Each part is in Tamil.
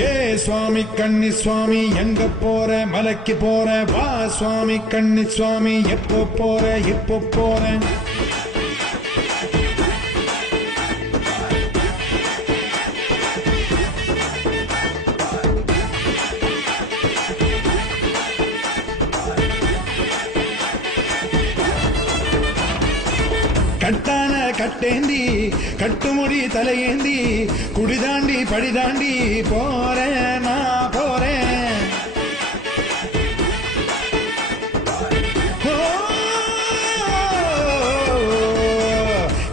ஏ சுவாமி கண்ணி சுவாமி எங்க போற மலைக்கு போற வா சுவாமி கண்ணி சுவாமி எப்போ போற இப்போ போற கட்டான கட்டேந்தி கட்டுமுடி தலையேந்தி குடிதாண்டி படிதாண்டி போறேன் நான் போறேன்.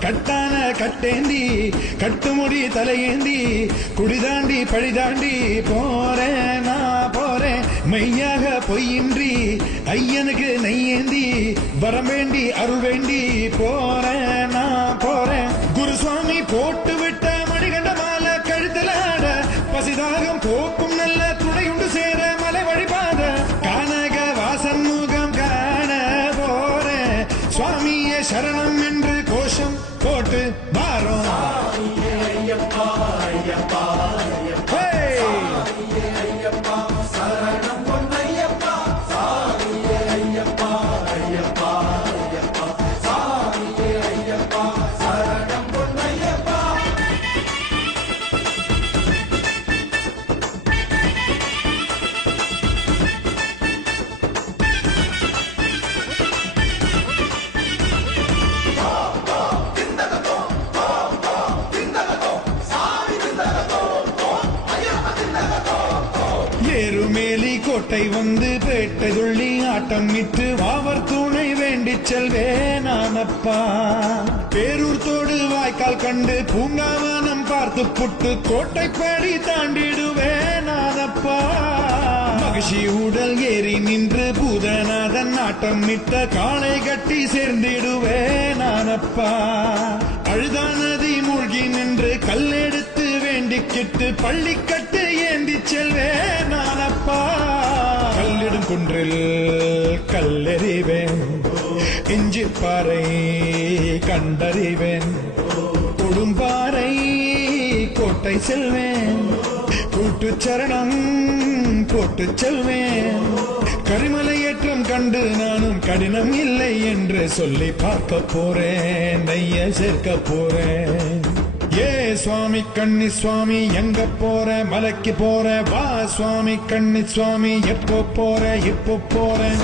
கட்டான கட்டேந்தி கட்டுமுடி தலையேந்தி குடிதாண்டி படிதாண்டி போறேன் நான் போறேன். மெய்யாக பொய்யின்றி ஐயனுக்கு நெய்யேந்தி வரம் வேண்டி அருள் வேண்டி போறேன் நான் போறேன். குருசுவாமி போட்டு விட்ட மணிகண்ட மாலை கழுத்துல ஆட பசிதாகம் போக்கும் நல்ல துணையுண்டு சேர மலை வழிபாத கானக வாசன் முகம் காண போறேன். சுவாமியே சரணம் என்று கோஷம் போட்டு பாரோம். ஏறுமேலி கோட்டை வந்து பேட்டை துள்ளி ஆட்டம் இட்டு வாவர் துணை வேண்டி செல்வேன் நானப்பா. பேரூர் தோடு வாய்க்கால் கண்டு பூங்காவனம் பார்த்து புட்டு கோட்டைப்படி தாண்டிடுவேன் நானப்பா. மகிழ்ச்சி உடல் ஏறி நின்று பூதநாதன் ஆட்டம் இட்ட காளை கட்டி சேர்ந்திடுவேன் நானப்பா. அழுதா நதி மூழ்கி நின்று கல்லெடுத்து வேண்டிக்கிட்டு பள்ளி கட்டு ஏந்தி செல்வேன் நானப்பா. கல்லிடும் குன்றில் கல்லெறிவேன் இஞ்சிப்பாறை கண்டறிவேன். கொடும்பாறை கோட்டை செல்வேன் கூட்டு சரணம் போட்டு செல்வேன். கரிமலை ஏற்றம் கண்டு நானும் கடினம் இல்லை என்று சொல்லி பார்க்க போறேன் நெய்ய சேர்க்க போறேன். ஏ சுவாமி கண்ணி சுவாமி எங்க போற மலைக்கு போற வா சுவாமி கண்ணி சுவாமி எப்போ போற இப்போ போறேன்.